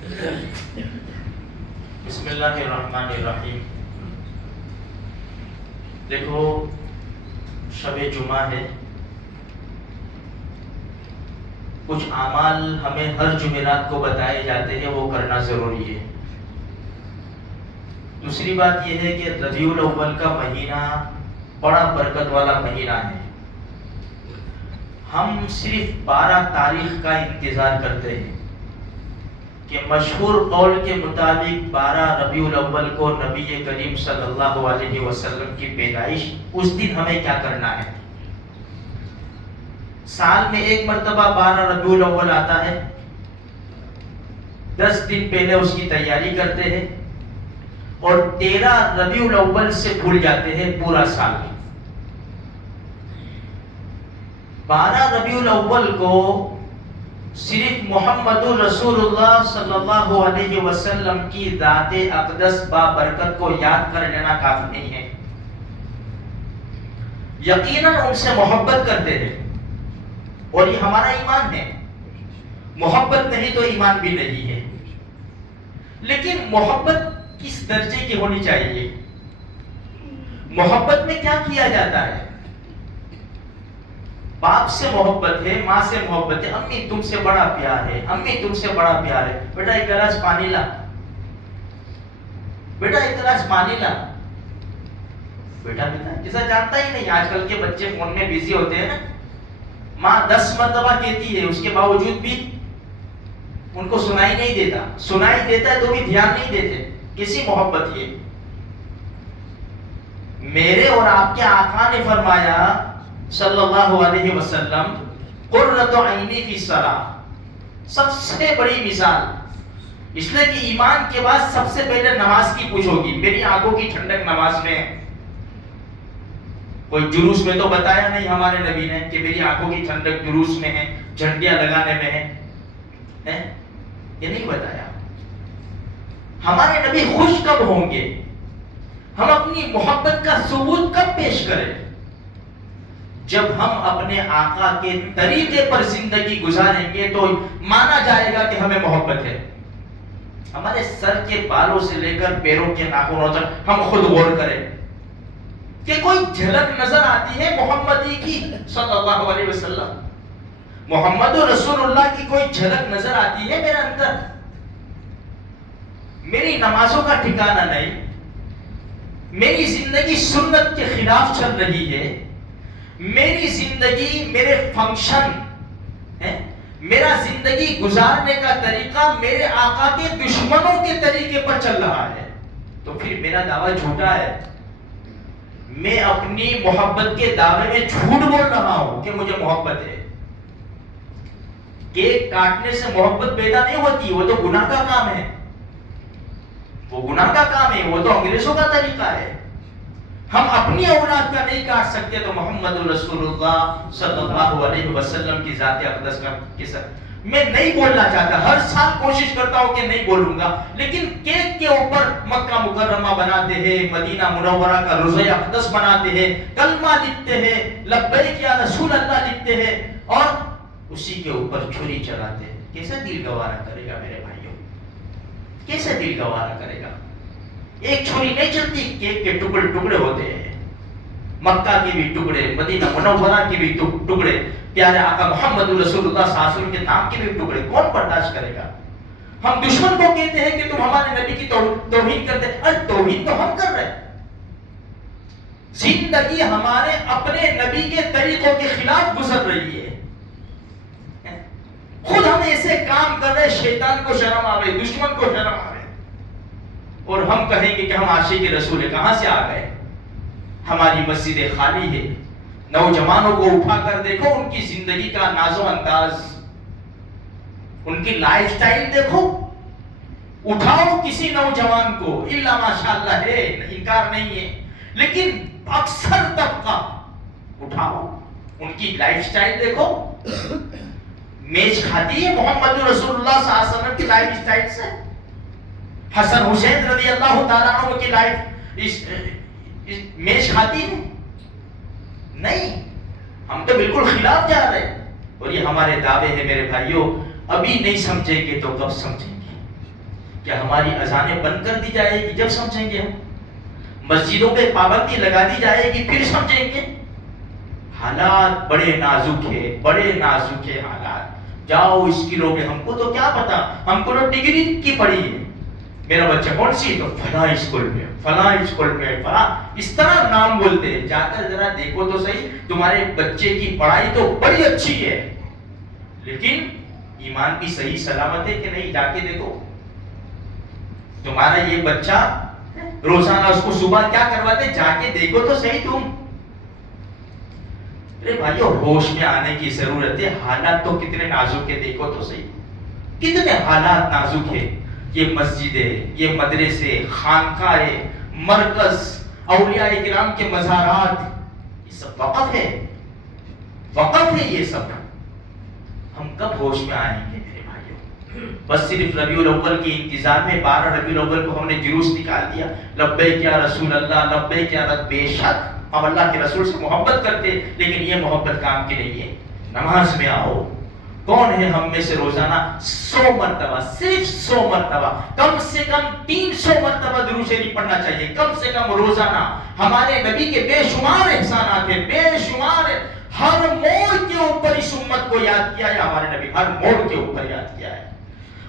بسم اللہ الرحمن الرحیم. دیکھو شب جمعہ ہے، کچھ اعمال ہمیں ہر جمعرات کو بتائے جاتے ہیں، وہ کرنا ضروری ہے. دوسری بات یہ ہے کہ ربیع الاول کا مہینہ بڑا برکت والا مہینہ ہے. ہم صرف 12 تاریخ کا انتظار کرتے ہیں کہ مشہور قول کے مطابق 12 ربیع الاول کو نبی کریم صلی اللہ علیہ وسلم کی پیدائش، اس دن ہمیں کیا کرنا ہے. سال میں ایک مرتبہ 12 ربیع الاول آتا ہے، 10 دن پہلے اس کی تیاری کرتے ہیں اور 13 ربیع الاول سے بھول جاتے ہیں پورا سال. 12 ربیع الاول کو صرف محمد رسول اللہ صلی اللہ علیہ وسلم کی ذات اقدس بابرکت کو یاد کر لینا کافی نہیں ہے. یقیناً ان سے محبت کرتے ہیں اور یہ ہمارا ایمان ہے. محبت نہیں تو ایمان بھی نہیں ہے. لیکن محبت کس درجے کی ہونی چاہیے؟ محبت میں کیا کیا جاتا ہے؟ باپ سے محبت ہے، ماں سے محبت ہے، امی تم سے بڑا پیار ہے، امی تم سے بڑا پیار ہے، بیٹا ایک گلاس پانی لا، بیٹا ایک گلاس پانی لا. بیٹا جیسا جانتا ہی نہیں. آج کل کے بچے فون میں بیزی ہوتے ہیں نا. ماں 10 مرتبہ کہتی ہے، اس کے باوجود بھی ان کو سنائی نہیں دیتا. سنائی دیتا ہے تو بھی دھیان نہیں دیتے. کسی محبت یہ میرے اور آپ کے آقا نے فرمایا صلی اللہ علیہ وسلم، قرۃ عینی فی الصلاۃ، سب سے بڑی مثال. اس لیے کہ ایمان کے بعد سب سے پہلے نماز کی پوچھو گی. میری آنکھوں کی ٹھنڈک نماز میں ہے. کوئی جلوس میں تو بتایا نہیں ہمارے نبی نے کہ میری آنکھوں کی ٹھنڈک جلوس میں ہے، جھنڈیاں لگانے میں ہے. یہ نہیں بتایا. ہمارے نبی خوش کب ہوں گے؟ ہم اپنی محبت کا ثبوت کب پیش کریں؟ جب ہم اپنے آقا کے طریقے پر زندگی گزاریں گے تو مانا جائے گا کہ ہمیں محبت ہے. ہمارے سر کے بالوں سے لے کر پیروں کے ناخنوں تک ہم خود غور کریں کہ کوئی جھلک نظر آتی ہے محمدی کی صلی اللہ علیہ وسلم. محمد رسول اللہ کی کوئی جھلک نظر آتی ہے میرے اندر؟ میری نمازوں کا ٹھکانہ نہیں، میری زندگی سنت کے خلاف چل رہی ہے، میری زندگی، میرے فنکشن، میرا زندگی گزارنے کا طریقہ میرے آقا کے دشمنوں کے طریقے پر چل رہا ہے، تو پھر میرا دعویٰ جھوٹا ہے. میں اپنی محبت کے دعوے میں جھوٹ بول رہا ہوں کہ مجھے محبت ہے. کیک کاٹنے سے محبت پیدا نہیں ہوتی، وہ تو گناہ کا کام ہے. وہ گناہ کا کام ہے، وہ تو انگریزوں کا طریقہ ہے. ہم اپنی اولاد کا نہیں کاٹ سکتے تو محمد رسول اللہ صلی اللہ علیہ وسلم کی ذات اقدس کا کسر. میں نہیں بولنا چاہتا، ہر سال کوشش کرتا ہوں کہ نہیں بولوں گا، لیکن کیک کے اوپر مکہ مکرمہ بناتے ہیں، مدینہ منورہ کا روضہ اقدس بناتے ہیں، کلمہ لکھتے ہیں، لبیک یا رسول اللہ لکھتے ہیں، اور اسی کے اوپر چھری چلاتے ہیں. کیسے دل گوارا کرے گا میرے بھائیوں؟ کیسے دل گوارا کرے گا؟ ایک چھری نہیں چلتی. کیک کے ٹکڑے ٹکڑے ہوتے ہیں، مکہ کے بھی ٹکڑے، مدینہ منورہ کے بھی ٹکڑے، پیارے آقا محمد رسول اللہ صلی اللہ علیہ وسلم کے نام کے بھی ٹکڑے. کون برداشت کرے گا؟ ہم دشمن کو کہتے ہیں کہ تم ہمارے نبی کی توہین کرتے ہیں. ارے توہین تو ہم کر رہے ہیں. زندگی ہمارے اپنے نبی کے طریقوں کے خلاف گزر رہی ہے. خود ہم ایسے کام کر رہے، شیطان کو شرم آوے، دشمن کو شرم آوے، اور ہم کہیں گے کہ ہم عاشق رسول ہیں. کہاں سے آ گئے؟ ہماری مسجدیں خالی ہے. نوجوانوں کو اٹھا کر دیکھو، ان کی زندگی کا ناز و انداز، ان کی لائف سٹائل دیکھو. اٹھاؤ کسی نوجوان کو، الا ماشاءاللہ ہے، انکار نہیں ہے، لیکن اکثر طبقہ اٹھاؤ، ان کی لائف سٹائل دیکھو. میچ کھاتی ہے محمد رسول اللہ صلی اللہ علیہ وسلم کی لائف سٹائل سے؟ حسن حسین رضی اللہ تعالیٰ عنہ کی لائف میچ کھاتی ہے؟ نہیں. ہم تو بالکل خلاف جا رہے ہیں، اور یہ ہمارے دعوے ہیں میرے بھائیوں. ابھی نہیں سمجھیں گے تو کب سمجھیں گے؟ کیا ہماری اذانیں بند کر دی جائے گی جب سمجھیں گے ہم؟ مسجدوں پہ پابندی لگا دی جائے گی پھر سمجھیں گے؟ حالات بڑے نازک ہے، بڑے نازک ہے حالات۔ جاؤ اسکولوں میں، ہم کو تو کیا پتا، ہم کو تو ڈگری کی پڑھی ہے، میرا بچہ کون سی تو فلاں اسکول میں، فلاں اسکول میں، فلاں، اس طرح نام بولتے ہیں۔ جا کر ذرا دیکھو تو صحیح، تمہارے بچے کی پڑھائی تو بڑی اچھی ہے، لیکن ایمان بھی صحیح سلامت ہے کہ نہیں؟ جا کے دیکھو تمہارا یہ بچہ روزانہ اس کو صبح کیا کرواتے، جا کے دیکھو تو صحیح تم۔ ارے بھائیو، ہوش میں آنے کی ضرورت ہے، حالات تو کتنے نازک ہے، دیکھو تو صحیح کتنے حالات نازک ہے۔ یہ مسجدیں، یہ مدرسے، خانقاہیں، مرکز، اولیاء کرام کے مزارات، یہ سب وقف ہے، وقف ہے یہ سب۔ ہم کب ہوش میں آئیں گے میرے بھائیو؟ بس صرف ربیع الاول کے انتظار میں 12 ربیع الاول کو ہم نے جلوس نکال دیا، لبیک یا رسول اللہ، لبیک یا رب۔ بے شک ہم اللہ کے رسول سے محبت کرتے، لیکن یہ محبت کام کی نہیں ہے۔ نماز میں آؤ، کون ہے ہم میں سے روزانہ 100 مرتبہ، صرف 100 مرتبہ، کم سے کم 300 مرتبہ درود شریف پڑھنا چاہیے، کم سے کم روزانہ۔ ہمارے نبی کے بے شمار احسانات ہیں، بے شمار، ہر موڑ کے اوپر اس امت کو یاد کیا ہے ہمارے نبی، ہر موڑ کے اوپر یاد کیا ہے،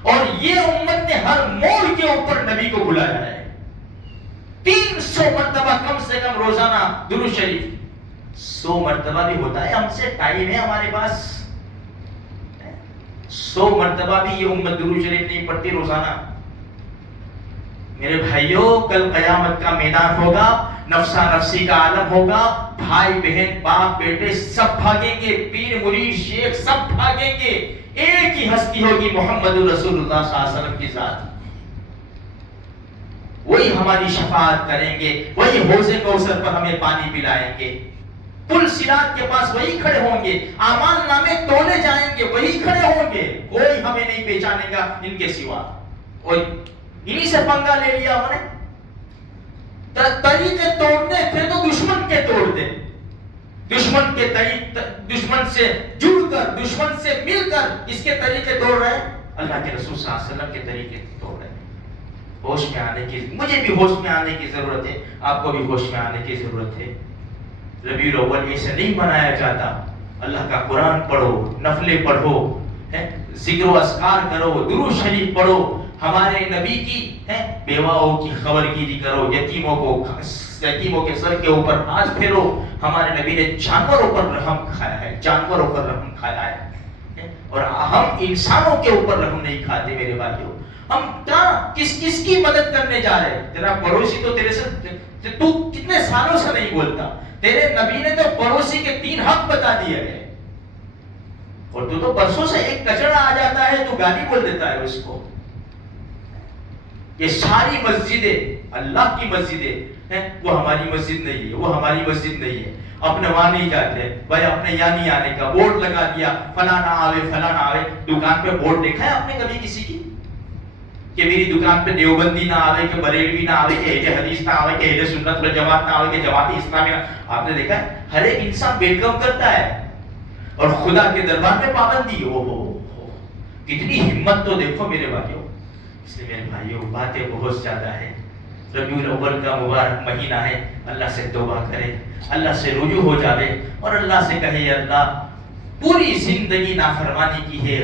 اور یہ امت نے ہر موڑ کے اوپر نبی کو بلایا ہے۔ 300 مرتبہ کم سے کم روزانہ درود شریف، 100 مرتبہ بھی ہوتا ہے، ہم سے ٹائم ہے ہمارے پاس، 100 مرتبہ بھی یہ امت درود شریف نہیں پڑھتی روزانہ۔ میرے بھائیوں، کل قیامت کا میدان ہوگا، نفسا نفسی کا عالم ہوگا، بھائی بہن باپ بیٹے سب بھاگیں گے، پیر مرید شیخ سب بھاگیں گے، ایک ہی ہستی ہوگی، محمد رسول اللہ صلی اللہ علیہ وسلم کی ذات۔ وہی ہماری شفاعت کریں گے، وہی حوض کوثر پر ہمیں پانی پلائیں گے، پل صراط کے پاس وہی کھڑے ہوں گے، اعمال نامے تولے جائیں گے، وہی کھڑے ہوں گے، کوئی ہمیں نہیں پہچانے گا ان کے سوا۔ کوئی انہی سے پنگا لے لیا ہم نے، طریقے توڑنے تھے تو دشمن کے توڑ دے، دشمن کے دشمن سے جڑ کر، دشمن سے مل کر اس کے طریقے توڑ رہے ہیں، اللہ کے رسول صلی اللہ علیہ وسلم کے طریقے توڑ رہے ہیں۔ ہوش میں آنے کی، مجھے بھی ہوش میں آنے کی ضرورت ہے، آپ کو بھی ہوش میں آنے کی ضرورت ہے۔ ربیع الاول ایسے نہیں منایا جاتا، اللہ کا قرآن پڑھو، نفلیں پڑھو، ذکر و اذکار کرو، درود شریف پڑھو، ہمارے نبی کی بیواؤں کی خبر گیری کرو، یتیموں کے سر کے اوپر ہاتھ پھیرو۔ ہمارے نبی نے جانوروں پر رحم کھایا ہے، جانوروں پر رحم کھایا ہے، اور ہم انسانوں کے اوپر رحم نہیں کھاتے میرے بھائیوں۔ ہم کہاں کس کی مدد کرنے جا رہے ہیں؟ تیرا پڑوسی تو تیرے سے تو کتنے سالوں سے نہیں بولتا، تیرے نبی نے تو پڑوسی کے 3 حق بتا دیے ہیں، اور تو برسوں سے ایک کچڑا آ جاتا ہے تو گالی بول دیتا ہے اس کو۔ یہ ساری مسجدیں اللہ کی مسجدیں ہیں، وہ ہماری مسجد نہیں ہے، وہ ہماری مسجد نہیں ہے، اپنے وہاں نہیں جاتے بھائی، اپنے یہاں نہیں آنے کا بورڈ لگا دیا، فلاں نہ آوے، فلاں نہ آوے۔ دکان پہ بورڈ دیکھا ہے آپ نے کبھی کسی کی کہ میری دکان پہ دیوبندی نہ آوے، کہ بریلوی نہ آوے، کہ اہل حدیث نہ آوے، کہ اہل سنت والجماعت نہ آوے، کہ جماعت اسلامی نہ؟ آپ نے دیکھا ہے ہر ایک انسان ویلکم کرتا ہے، اور خدا کے دربار میں پابندی ہو کتنی ہمت تو دیکھو میرے بھائیوں۔ اس لیے میرے بھائیوں، باتیں بہت زیادہ ہیں، ربیع الاول کا مبارک مہینہ ہے، اللہ سے توبہ کرے، اللہ سے رجوع ہو جاوے، اور اللہ سے کہے اللہ پوری زندگی نافرمانی کی ہے،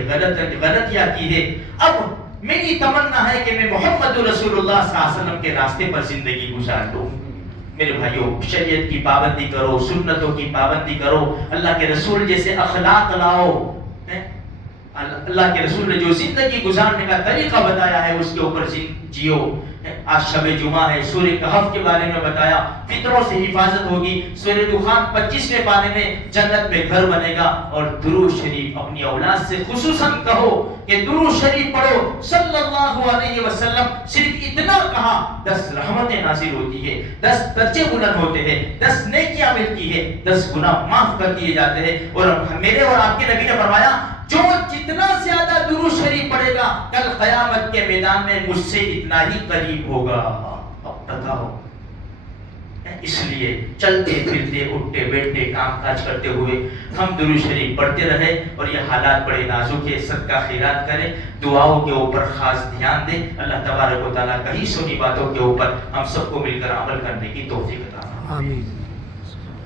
غلطیاں کی ہے، اب میری تمنا ہے کہ میں محمد رسول اللہ صلی اللہ علیہ وسلم کے راستے پر زندگی گزار دوں۔ میرے بھائیوں، شریعت کی پابندی کرو، سنتوں کی پابندی کرو، اللہ کے رسول جیسے اخلاق لاؤ، اللہ کے رسول نے جو زندگی گزارنے کا طریقہ بتایا ہے اس کے اوپر جیو۔ آج شب جمعہ ہے، سورہ کہف کے بارے میں بتایا، فطروں سے حفاظت ہوگی، سورہ دخان 25ویں پارے میں جنت میں گھر بنے گا، اور درود شریف اپنی اولاد سے خصوصاً کہو کہ درود شریف پڑھو صلی اللہ علیہ وسلم۔ صرف اتنا کہا 10 رحمتیں نازل ہوتی ہے، 10 درجے بلند ہوتے ہیں، 10 نیکیاں ملتی ہے، 10 گناہ معاف کر دیے جاتے ہیں، اور میرے اور آپ کے نبی نے فرمایا جو جتنا زیادہ درود شریف پڑھے گا کل قیامت کے میدان میں مجھ سے اتنا ہی قریب ہوگا۔ اب بتاؤ اس لیے چلتے پھرتے اٹھتے بیٹھتے کام کاج کرتے ہوئے ہم درود شریف پڑھتے رہے، اور یہ حالات بڑے نازک ہے، صدقہ خیرات کریں، دعاؤں کے اوپر خاص دھیان دیں۔ اللہ تبارک و تعالیٰ کہیں سنی باتوں کے اوپر ہم سب کو مل کر عمل کرنے کی توفیق عطا فرمائے۔ آمین۔